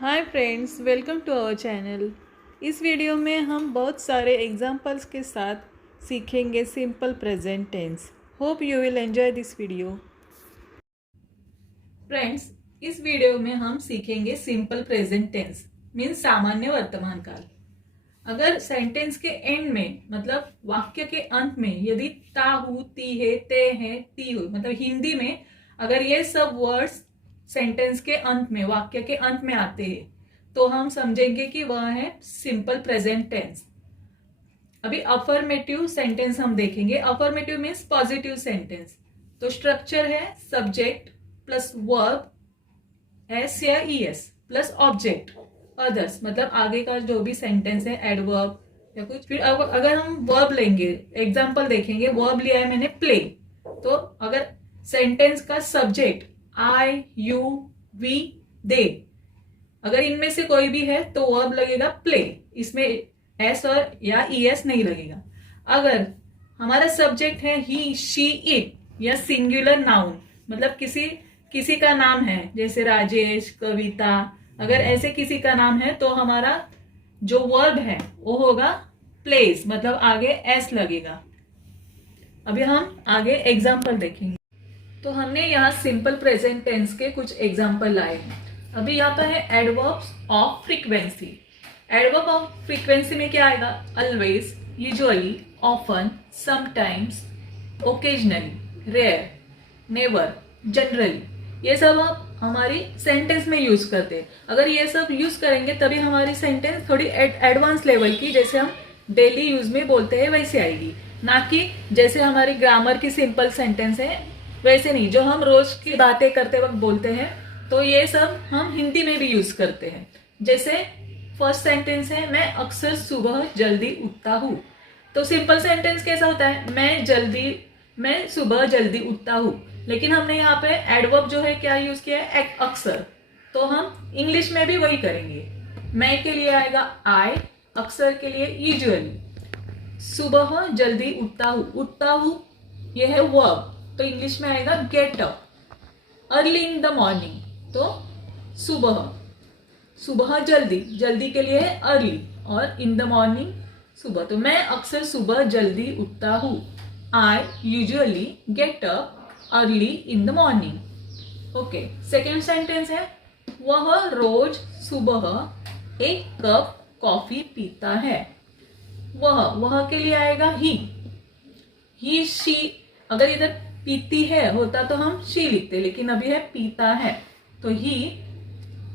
Hi friends, welcome to our channel. इस video में हम बहुत सारे एग्जाम्पल्स के साथ सीखेंगे simple present tense. Hope you will enjoy this video. Friends, इस वीडियो में हम सीखेंगे सिंपल प्रेजेंट टेंस मीन्स सामान्य वर्तमान काल। अगर सेंटेंस के एंड में मतलब वाक्य के अंत में यदि ता हूँ, ती है, ते है, ती हो मतलब हिंदी में अगर ये सब वर्ड्स सेंटेंस के अंत में वाक्य के अंत में आते हैं तो हम समझेंगे कि वह है सिंपल प्रेजेंट टेंस। अभी अफर्मेटिव सेंटेंस हम देखेंगे। Affirmative means positive sentence. तो स्ट्रक्चर है सब्जेक्ट प्लस वर्ब एस या ईएस प्लस ऑब्जेक्ट अदर्स मतलब आगे का जो भी सेंटेंस है एडवर्ब या कुछ। फिर अगर हम वर्ब लेंगे, एग्जांपल देखेंगे। वर्ब लिया है मैंने प्ले, तो अगर सेंटेंस का सब्जेक्ट आई, यू, वी, दे, अगर इनमें से कोई भी है तो वर्ब लगेगा प्ले। इसमें एस और या ईएस नहीं लगेगा। अगर हमारा सब्जेक्ट है ही, शी, इट या सिंगुलर नाउन मतलब किसी का नाम है जैसे राजेश, कविता, अगर ऐसे किसी का नाम है तो हमारा जो वर्ब है वो होगा प्लेस मतलब आगे एस लगेगा। अभी हम आगे एग्जाम्पल देखेंगे। तो हमने यहाँ सिंपल प्रेजेंट टेंस के कुछ एग्जाम्पल लाए हैं। अभी यहाँ पर है adverbs of frequency. Adverb of frequency में क्या आएगा? Always, usually, often, sometimes, occasionally, rare, never, generally. ये सब आप हमारी सेंटेंस में यूज करते हैं। अगर ये सब यूज करेंगे तभी हमारी सेंटेंस थोड़ी एडवांस लेवल की, जैसे हम डेली यूज में बोलते हैं वैसे आएगी, ना कि जैसे हमारी ग्रामर की सिंपल सेंटेंस है वैसे नहीं, जो हम रोज की बातें करते वक्त बोलते हैं। तो ये सब हम हिंदी में भी यूज करते हैं। जैसे फर्स्ट सेंटेंस है मैं अक्सर सुबह जल्दी उठता हूँ। तो सिंपल सेंटेंस कैसा होता है? मैं सुबह जल्दी उठता हूँ। लेकिन हमने यहाँ पे एडवर्ब जो है क्या यूज किया है? अक्सर। तो हम इंग्लिश में भी वही करेंगे। मैं के लिए आएगा आई, अक्सर के लिए यूजुअली। सुबह जल्दी उठता हूँ ये है वर्ब, तो इंग्लिश में आएगा get up. Early in the morning, तो सुबह जल्दी के लिए है अर्ली, और इन द मॉर्निंग सुबह। तो मैं अक्सर सुबह जल्दी उठता हूँ। I usually get up early in the morning. Okay, second sentence है वह रोज सुबह एक कप कॉफी पीता है। वह के लिए आएगा ही शी। अगर इधर पीती है होता तो हम शी लिखते, लेकिन अभी है पीता है, तो ही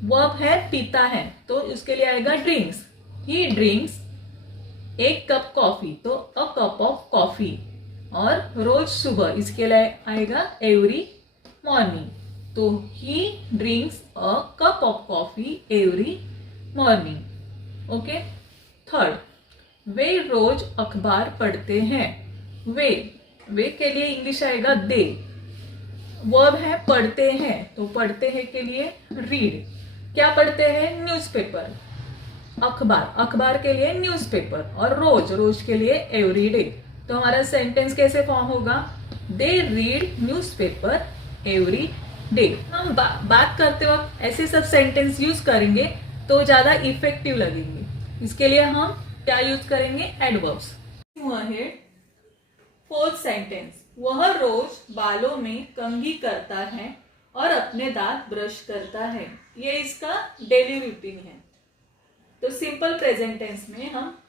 वर्ब है पीता है, तो इसके लिए आएगा ड्रिंक्स। ही ड्रिंक्स एक कप कॉफी, तो अ कप ऑफ कॉफी। और रोज सुबह इसके लिए आएगा एवरी मॉर्निंग, तो he drinks a cup of coffee every morning. Okay, third, वे रोज अखबार पढ़ते हैं। वे के लिए इंग्लिश आएगा दे। वर्ब है पढ़ते हैं, तो पढ़ते हैं के लिए रीड। क्या पढ़ते हैं? न्यूज़पेपर। अखबार के लिए न्यूज़पेपर, और रोज के लिए एवरीडे। तो हमारा सेंटेंस कैसे फॉर्म होगा? They read newspaper every day. हम बात करते वक्त ऐसे सब सेंटेंस यूज करेंगे तो ज्यादा इफेक्टिव लगेंगे। इसके लिए हम क्या यूज करेंगे? एडवर्ब्स। फोर्थ सेंटेंस, वह रोज बालों में कंघी करता है और अपने दांत ब्रश करता है। ये इसका डेली रूटीन है। तो सिंपल प्रेजेंट टेंस में हम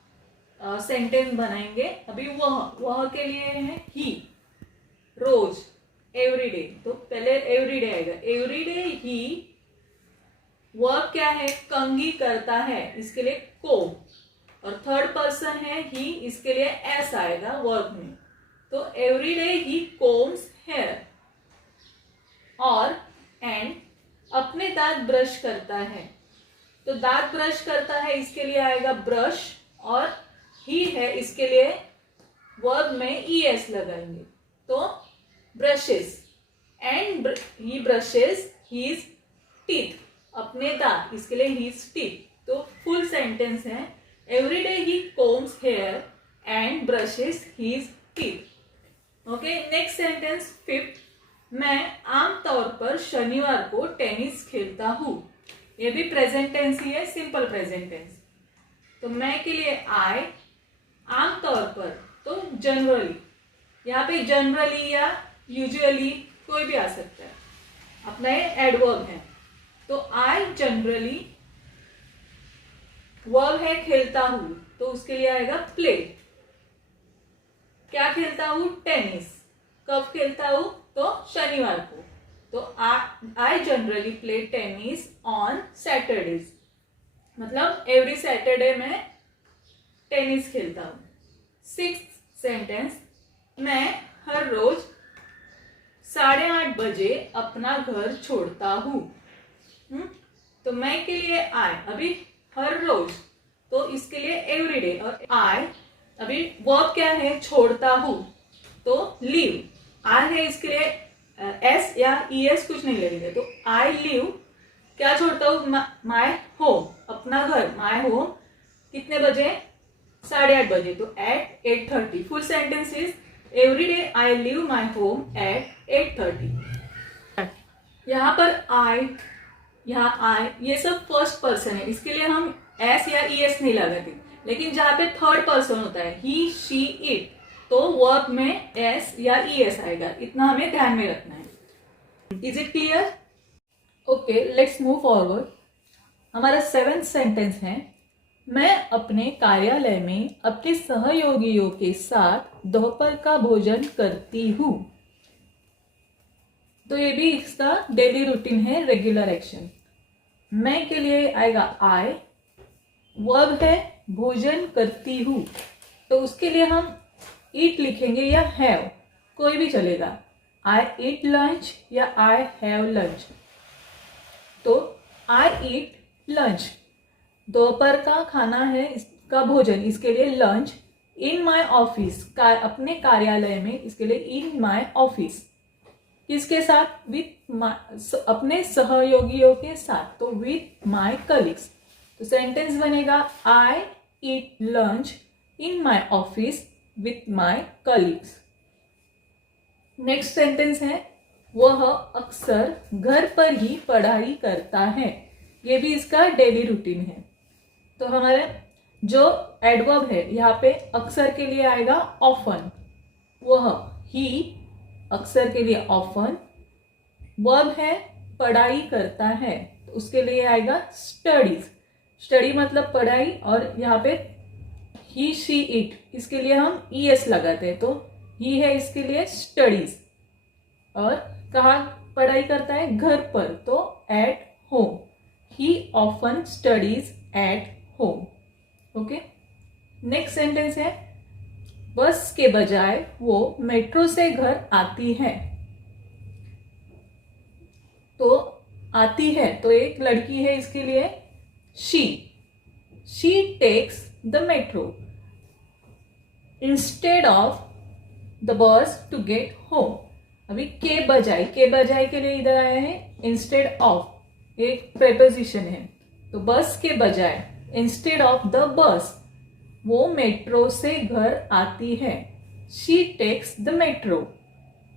सेंटेंस बनाएंगे। अभी वह के लिए है ही, रोज, एवरीडे, तो पहले एवरीडे आएगा। एवरीडे ही, वर्ब क्या है? कंघी करता है, इसके लिए कोम, और थर्ड पर्सन है ही, इसके लिए एस आएगा वर्ब में। तो एवरीडे ही कोम्स हेयर, और एंड अपने दांत ब्रश करता है, तो दांत ब्रश करता है इसके लिए आएगा ब्रश, और ही है इसके लिए वर्ब में ईएस लगाएंगे, तो brushes. And he brushes his teeth, अपने दांत, इसके लिए हिज टीथ। तो फुल सेंटेंस है everyday he comes here and brushes his teeth. Okay, next sentence fifth, मैं आमतौर पर शनिवार को टेनिस खेलता हूँ। ये भी प्रेजेंट टेंस ही है, सिंपल प्रेजेंट टेंस। तो मैं के लिए आई, आमतौर पर तो जनरली, यहाँ पे जनरली या यूजुअली कोई भी आ सकता है, अपना ये एडवर्ब है। तो आई जनरली, वर्ब है खेलता हूं, तो उसके लिए आएगा प्ले। क्या खेलता हूं? टेनिस। कब खेलता हूं? तो शनिवार को। तो I generally play tennis on Saturdays, मतलब एवरी सैटरडे मैं टेनिस खेलता हूं। 6th सेंटेंस, मैं हर रोज 8:30 बजे अपना घर छोड़ता हूं। तो मैं के लिए आई, अभी हर रोज, तो इसके लिए एवरीडे, और आई अभी वर्ब क्या है? छोड़ता हूं, तो लीव। आई है, इसके लिए एस या ईएस कुछ नहीं लगेगा, तो आई लीव क्या छोड़ता हूं? माय होम, अपना घर, माय होम कितने बजे? 8:30 बजे, तो at 8:30। Full sentence is every day I leave my home at 8:30। यहाँ पर आई, यहाँ आई, ये सब फर्स्ट पर्सन है, इसके लिए हम एस या ईएस नहीं लगाते। लेकिन जहां पे थर्ड पर्सन होता है, ही, शी, इट, तो वर्ब में एस या ईएस आएगा, इतना हमें ध्यान में रखना है। Is it clear? Okay, let's move forward. हमारा 7th सेंटेंस है, मैं अपने कार्यालय में अपने सहयोगियों के साथ दोपहर का भोजन करती हूं। तो ये भी इसका डेली रूटीन है, रेगुलर एक्शन। मैं के लिए आएगा आई, वर्ब है भोजन करती हूं, तो उसके लिए हम ईट लिखेंगे या हैव, कोई भी चलेगा। आई ईट लंच या आई हैव लंच। तो आई ईट लंच, दोपहर का खाना है, इसका भोजन, इसके लिए लंच। इन माई ऑफिस, अपने कार्यालय में, इसके लिए इन माई ऑफिस। किसके साथ? विथ अपने सहयोगियों के साथ, तो विथ माई कलीग्स। तो सेंटेंस बनेगा I eat lunch in my office with my colleagues. Next sentence है, वह अक्सर घर पर ही पढ़ाई करता है। ये भी इसका डेली रूटीन है। तो हमारे जो एडवर्ब है यहाँ पे अक्सर के लिए आएगा ऑफन, वह, ही, अक्सर के लिए ऑफन। वर्ब है पढ़ाई करता है, तो उसके लिए आएगा स्टडीज। स्टडी मतलब पढ़ाई, और यहाँ पे ही, शी, इट, इसके लिए हम ईएस लगाते हैं, तो ही है इसके लिए स्टडीज। और कहाँ पढ़ाई करता है? घर पर, तो at home. He often studies at home. Okay, next sentence है, बस के बजाय वो मेट्रो से घर आती है। तो आती है, तो एक लड़की है, इसके लिए she takes the metro instead of the bus to get home. अभी के बजाय के लिए इधर आया है इंस्टेड ऑफ, एक प्रेपोजिशन है, तो बस के बजाय, इंस्टेड ऑफ द बस, वो मेट्रो से घर आती है। She takes the metro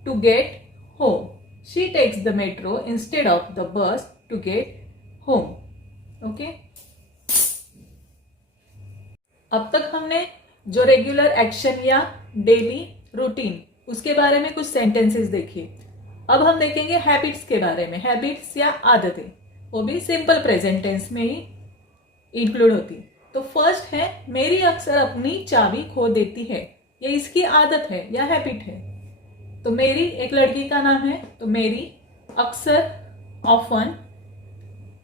to get home. She takes the metro instead of the bus to get home. Okay, अब तक हमने जो रेगुलर एक्शन या डेली रूटीन, उसके बारे में कुछ सेंटेंसेस देखिए। अब हम देखेंगे हैबिट्स के बारे में। हैबिट्स या आदतें, वो भी सिंपल प्रेजेंट टेंस में ही इंक्लूड होती। तो फर्स्ट है, मेरी अक्सर अपनी चाबी खो देती है। ये इसकी आदत है या हैबिट है। तो मेरी एक लड़की का नाम है, तो मेरी, अक्सर, ऑफन।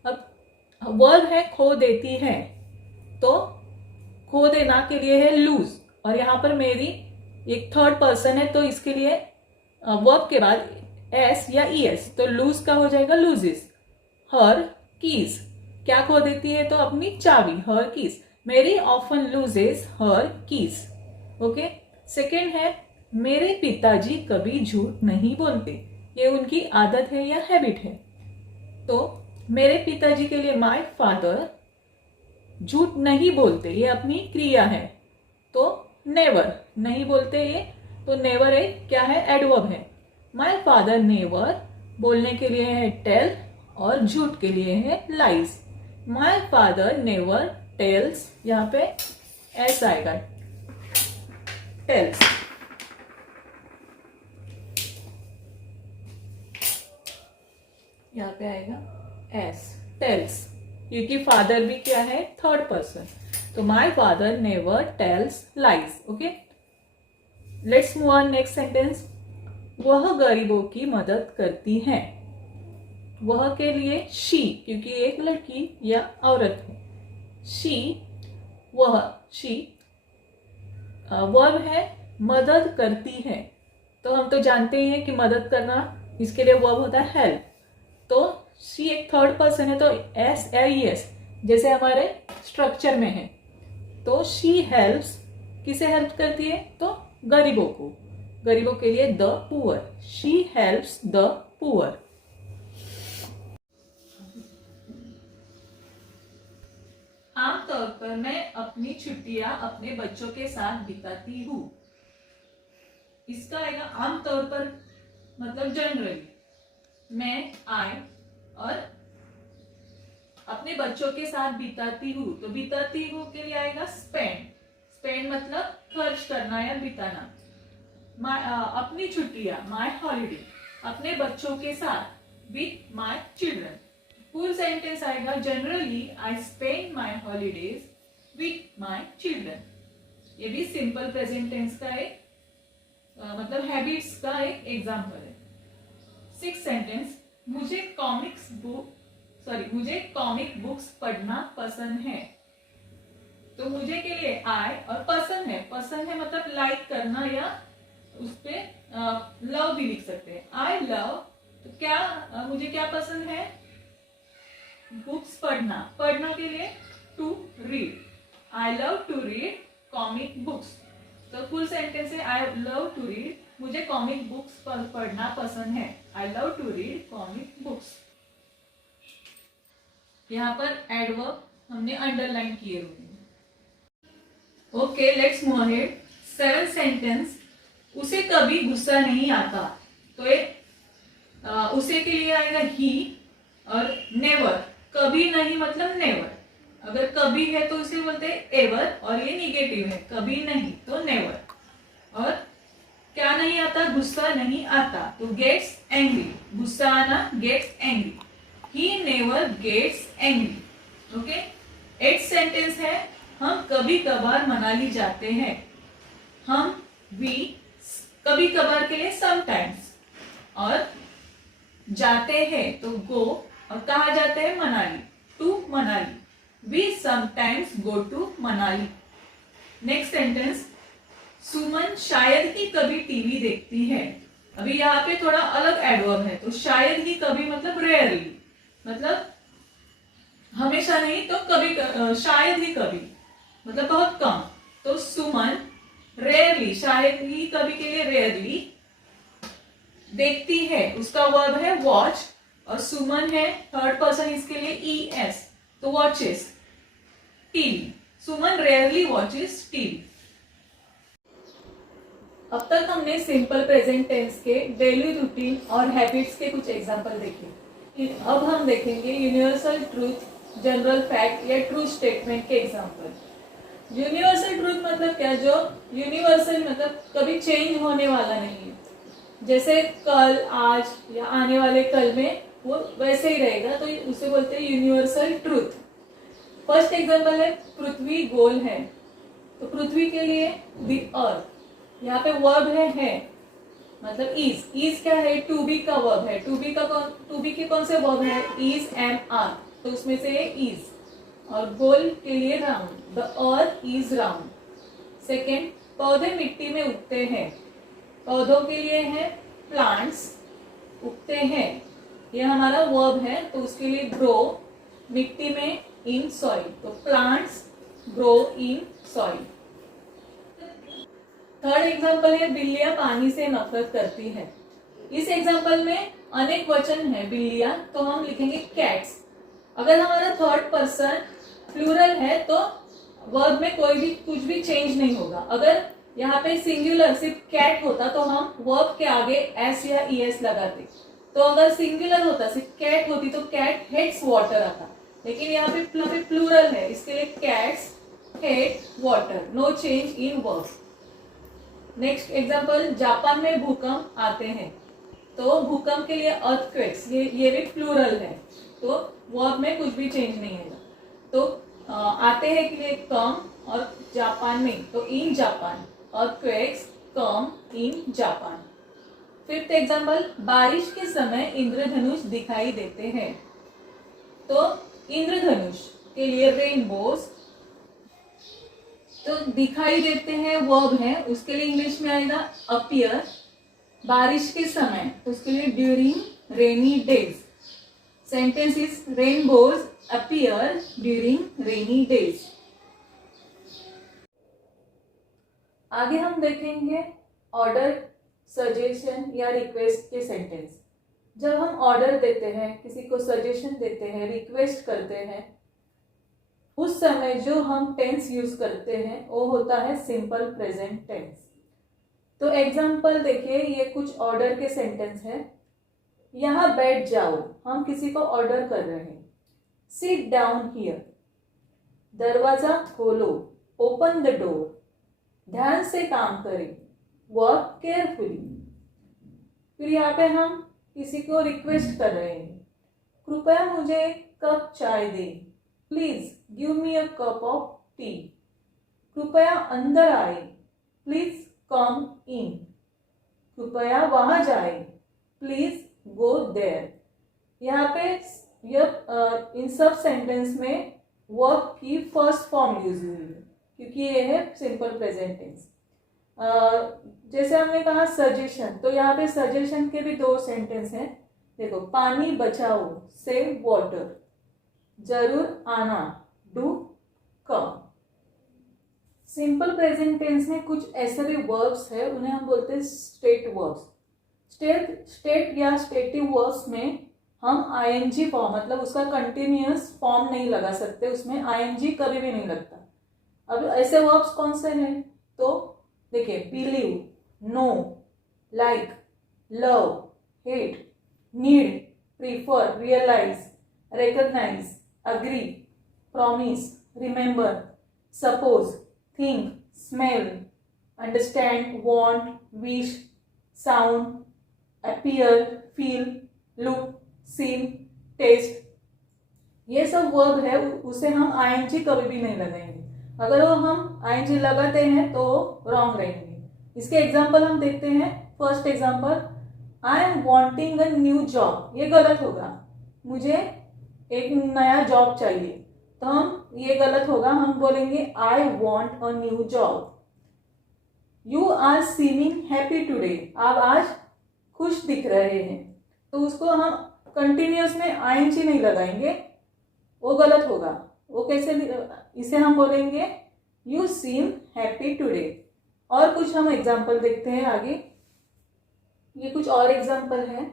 अब वर्ब है खो देती है, तो खो देना के लिए है लूज, और यहाँ पर मेरी एक थर्ड पर्सन है, तो इसके लिए वर्ब के बाद एस या ईएस, तो लूज का हो जाएगा लूजेस। हर कीज, क्या खो देती है? तो अपनी चाबी, हर कीज। मेरी ऑफन लूजेस हर कीज। ओके, सेकेंड है, मेरे पिताजी कभी झूठ नहीं बोलते। ये उनकी आदत है या हैबिट है। तो मेरे पिताजी के लिए माय फादर झूठ नहीं बोलते, ये अपनी क्रिया है। तो नेवर, नहीं बोलते ये, तो नेवर है क्या है? एडवर्ब है। माय फादर नेवर, बोलने के लिए है टेल, और झूठ के लिए है lies. My father never tells, यहाँ पे एस आएगा, टेल्स। यहाँ पे आएगा एस, टेल्स, क्योंकि फादर भी क्या है, थर्ड पर्सन। तो my father never tells lies. Okay, let's move on next sentence. वह गरीबों की मदद करती है। वह के लिए शी, क्योंकि एक लड़की या औरत है। शी, वह, शी वर्ब है, मदद करती है। तो हम तो जानते ही हैं कि मदद करना, इसके लिए वर्ब होता है हेल्प। तो शी एक थर्ड पर्सन है, तो एस आई एस जैसे हमारे स्ट्रक्चर में है। तो शी हेल्प्स, किसे हेल्प करती है, तो गरीबों को। गरीबों के लिए the poor, she helps the poor. आमतौर पर मैं अपनी छुट्टियां अपने बच्चों के साथ बिताती हूँ। इसका आएगा आमतौर पर, मतलब जनरली। मैं, आई और अपने बच्चों के साथ बिताती हूँ, तो बिताती हूँ के लिए आएगा स्पेंड। स्पेंड मतलब खर्च करना या बिताना। अपनी छुट्टियां, माय हॉलीडे, अपने बच्चों के साथ, with my children. Full sentence आएगा generally I spend my holidays with my children. ये भी सिंपल प्रेजेंट टेंस का एक मतलब हैबिट्स का एक एग्जांपल है। सिक्स सेंटेंस, मुझे कॉमिक बुक्स पढ़ना पसंद है। तो मुझे के लिए आई और पसंद है मतलब लाइक करना, या उस पे लव भी लिख सकते हैं। आई लव, तो क्या मुझे क्या पसंद है, बुक्स पढ़ना। पढ़ना के लिए to read, I love to read comic books. तो फुल सेंटेंस है आई लव टू रीड, मुझे कॉमिक बुक्स पढ़ना पसंद है। I love to read comic books. यहाँ पर एडवर्ब हमने अंडरलाइन किए हुए हैं। Okay, let's move ahead. Seven sentence, उसे कभी गुस्सा नहीं आता। तो उसे के लिए आएगा ही और नेवर। कभी नहीं मतलब नेवर। अगर कभी है तो उसे बोलते हैं एवर, और ये निगेटिव है, कभी नहीं तो नेवर। और क्या नहीं आता, गुस्सा नहीं आता, तो गेट्स एंग्री। गुस्सा आना, gets angry. He never gets angry. Okay, eight sentence है, हम कभी कभार मनाली जाते हैं। हम, वी, कभी कभार के लिए समटाइम्स, और जाते हैं तो गो, और कहा जाता है Manali, to Manali. We sometimes go to Manali. Next sentence, Suman शायद ही कभी टीवी देखती है। अभी यहाँ पे थोड़ा अलग एडवर्ब है, तो शायद ही कभी मतलब रेयरली, मतलब हमेशा नहीं तो कभी, शायद ही कभी मतलब बहुत कम। तो सुमन रेयरली, शायद ही कभी के लिए रेयरली देखती है, उसका वर्ब है वॉच, और सुमन है थर्ड पर्सन, इसके लिए ई एस, तो वॉचेस टीवी। सुमन रेयरली वॉचेस टीवी। अब तक हमने सिंपल प्रेजेंट टेंस के डेली रूटीन और हैबिट्स के कुछ एग्जांपल देखे। अब हम देखेंगे यूनिवर्सल ट्रूथ, जनरल फैक्ट या ट्रू स्टेटमेंट के एग्जांपल। यूनिवर्सल ट्रूथ मतलब क्या, जो यूनिवर्सल मतलब कभी चेंज होने वाला नहीं है, जैसे कल, आज या आने वाले कल में वो वैसे ही रहेगा, तो उसे बोलते हैं यूनिवर्सल ट्रूथ। फर्स्ट एग्जांपल है पृथ्वी गोल है, तो पृथ्वी के लिए द अर्थ। यहाँ पे वर्ब है मतलब इज। इज क्या है, टू बी का वर्ब है। टू बी के कौन से वर्ब है, इज एंड आर, तो उसमें से इज। और गोल के लिए round, the earth is round. Second, पौधे मिट्टी में उगते हैं। पौधों के लिए है प्लांट्स, उगते हैं, ये हमारा वर्ब है, तो उसके लिए ग्रो, मिट्टी में, इन सॉइल, तो plants grow in soil. Third example है बिल्लियां पानी से नफरत करती है। इस एग्जांपल में अनेक वचन है बिल्लियां, तो हम लिखेंगे कैट्स। अगर हमारा थर्ड पर्सन प्लूरल है तो वर्ब में कोई भी कुछ भी चेंज नहीं होगा। अगर यहाँ पे सिंगुलर सिर्फ कैट होता तो हम वर्ब के आगे एस या ई एस लगाते। तो अगर सिंगुलर होता, सिर्फ कैट होती, तो कैट हेट्स वाटर आता। लेकिन यहाँ पे प्लूरल है, इसके लिए cats hate water, no change in verb. Next example, Japan में भूकंप आते हैं, तो भूकंप के लिए अर्थक्वेक्स, ये भी प्लूरल है, तो वर्ब में कुछ भी चेंज नहीं होगा। तो आते हैं के लिए कम, और जापान में तो in Japan, earthquakes come in Japan. Fifth example, बारिश के समय इंद्रधनुष दिखाई देते हैं, तो इंद्रधनुष के लिए रेनबोज, तो दिखाई देते हैं वर्ब है, उसके लिए इंग्लिश में आएगा अपीयर। बारिश के समय, उसके लिए during rainy days. Sentence is rainbows appear during rainy days. आगे हम देखेंगे ऑर्डर, सजेशन या रिक्वेस्ट के सेंटेंस। जब हम ऑर्डर देते हैं, किसी को सजेशन देते हैं, रिक्वेस्ट करते हैं, उस समय जो हम टेंस यूज करते हैं वो होता है सिंपल प्रेजेंट टेंस। तो एग्जांपल देखिए, ये कुछ ऑर्डर के सेंटेंस है। यहाँ बैठ जाओ, हम किसी को ऑर्डर कर रहे हैं। सिट डाउन हियर, दरवाजा खोलो, ओपन द डोर, ध्यान से काम करें, वर्क केयरफुली। फिर यहाँ पे हम किसी को रिक्वेस्ट कर रहे हैं, कृपया मुझे कप चाय दे, please give me a cup of tea. कृपया अंदर आए, प्लीज कम इन। कृपया वहां जाए, प्लीज गो देयर। यहाँ पे इन सब सेंटेंस में वर्ब की फर्स्ट फॉर्म यूज हुई है, क्योंकि ये है सिंपल प्रेजेंट टेंस। जैसे हमने कहा सजेशन, तो यहाँ पे सजेशन के भी दो सेंटेंस हैं। देखो, पानी बचाओ, सेव वाटर, जरूर आना, do come. Simple present tense में कुछ ऐसे भी वर्ब्स है, उन्हें हम बोलते हैं स्टेट वर्ब्स। स्टेट या स्टेटिव वर्ब्स में हम आईएनजी फॉर्म, मतलब उसका कंटिन्यूअस फॉर्म नहीं लगा सकते, उसमें आईएनजी कभी भी नहीं लगता। अब ऐसे वर्ब्स कौन से हैं, तो देखिए, believe, know, like, love, hate, need, prefer, realise, recognise, agree, promise, remember, suppose, think, smell, understand, want, wish, sound, appear, feel, look, seen, taste. ये सब वर्ब है, उसे हम आईएनजी कभी भी नहीं लगाएंगे। अगर वो हम आईएनजी लगाते हैं तो रॉन्ग रहेंगे। इसके एग्जांपल हम देखते हैं। First example, I am wanting a new job, ये गलत होगा, मुझे एक नया जॉब चाहिए, तो हम ये गलत होगा, हम बोलेंगे I want a new job. You are seeming happy today, आप आज खुश दिख रहे हैं, तो उसको हम कंटिन्यूअस में आईएनजी नहीं लगाएंगे, वो गलत होगा। वो कैसे, इसे हम बोलेंगे यू सीम हैप्पी टुडे। और कुछ हम एग्जाम्पल देखते हैं आगे। ये कुछ और एग्जाम्पल है।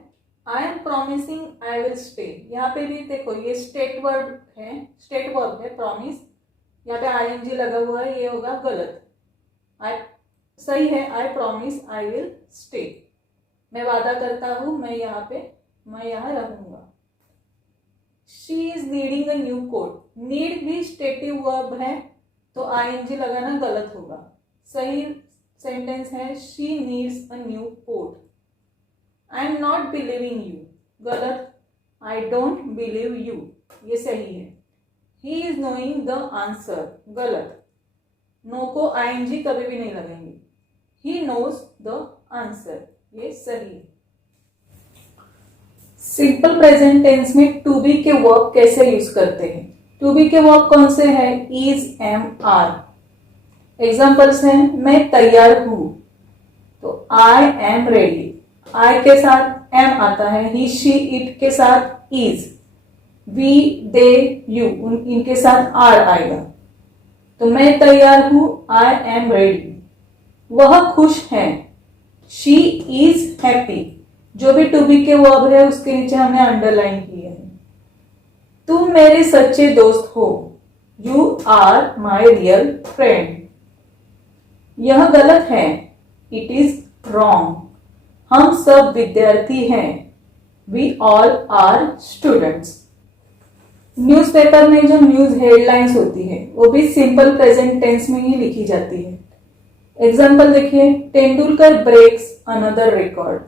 I am promising I will stay, यहाँ पे भी देखो ये स्टेट वर्ब है प्रॉमिस, यहाँ पे आईएनजी लगा हुआ है, ये होगा गलत। सही है, I promise I will stay, मैं वादा करता हूं मैं यहाँ रहूंगा। She is needing a new coat, need भी स्टेटिव वर्ब है, तो आईएनजी लगाना गलत होगा। सही सेंटेंस है she needs a new coat. I am not believing you, गलत। आई डोंट बिलीव यू, ये सही है। He is knowing the answer, गलत। नो को आईएनजी कभी भी नहीं लगाएंगे। ही नोज द आंसर, ये सही है। सिंपल प्रेजेंट टेंस में टू बी के वर्ब कैसे यूज करते हैं। टू बी के वर्ब कौन से हैं, इज, एम, आर। एग्जांपल्स हैं, मैं तैयार हूं, तो आई एम रेडी, आई के साथ एम आता है, ही, शी, इट के साथ इज, वी, दे, यू, इनके साथ आर आएगा। तो मैं तैयार हूं, आई एम रेडी। वह खुश है, शी इज हैप्पी। जो भी टू बी के वर्ब है उसके नीचे हमने अंडरलाइन किया है। तुम मेरे सच्चे दोस्त हो, you are my real friend. यह गलत है, इट इज रॉन्ग। हम सब विद्यार्थी हैं, we all are students. Newspaper में जो न्यूज हेडलाइंस होती है वो भी सिंपल प्रेजेंट टेंस में ही लिखी जाती है। एग्जाम्पल देखिए, तेंदुलकर ब्रेक्स अनदर रिकॉर्ड,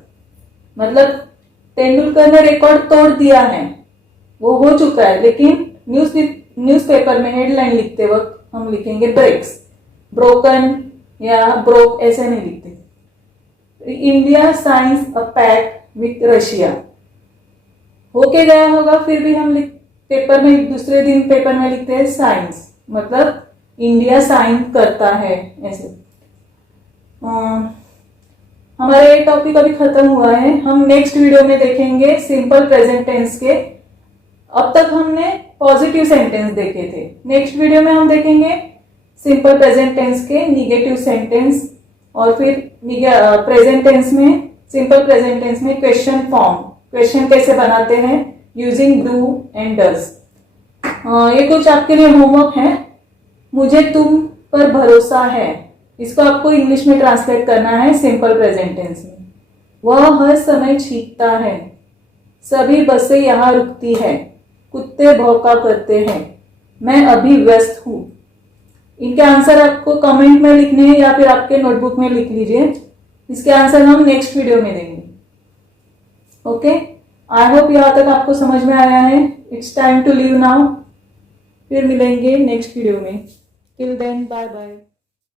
मतलब तेंदुलकर ने रिकॉर्ड तोड़ दिया है, वो हो चुका है, लेकिन न्यूज़पेपर में हेडलाइन लिखते वक्त हम लिखेंगे ब्रेक्स, ब्रोकन या ब्रोक ऐसे नहीं लिखते। India signs a pact with Russia, होके गया होगा, फिर भी हम पेपर में दूसरे दिन पेपर में लिखते हैं साइंस, मतलब इंडिया साइन करता है ऐसे। हमारा ये टॉपिक अभी खत्म हुआ है, हम नेक्स्ट वीडियो में देखेंगे सिंपल प्रेजेंट टेंस के। अब तक हमने पॉजिटिव सेंटेंस देखे थे, नेक्स्ट वीडियो में हम देखेंगे सिंपल प्रेजेंट टेंस के निगेटिव सेंटेंस, और फिर प्रेजेंट टेंस में, सिंपल प्रेजेंट टेंस में क्वेश्चन फॉर्म, क्वेश्चन कैसे बनाते हैं यूजिंग डू एंड डज। ये कुछ आपके लिए होमवर्क है। मुझे तुम पर भरोसा है, इसको आपको इंग्लिश में ट्रांसलेट करना है सिंपल प्रेजेंट टेंस में। वह हर समय छींकता है, सभी बसें यहाँ रुकती है, कुत्ते भौंका करते हैं, मैं अभी व्यस्त हूं। इनके आंसर आपको कमेंट में लिखने हैं या फिर आपके नोटबुक में लिख लीजिए। इसके आंसर हम नेक्स्ट वीडियो में देंगे। ओके, आई होप यहाँ तक आपको समझ में आया है। It's time to leave now, फिर मिलेंगे नेक्स्ट वीडियो में। Till then bye bye.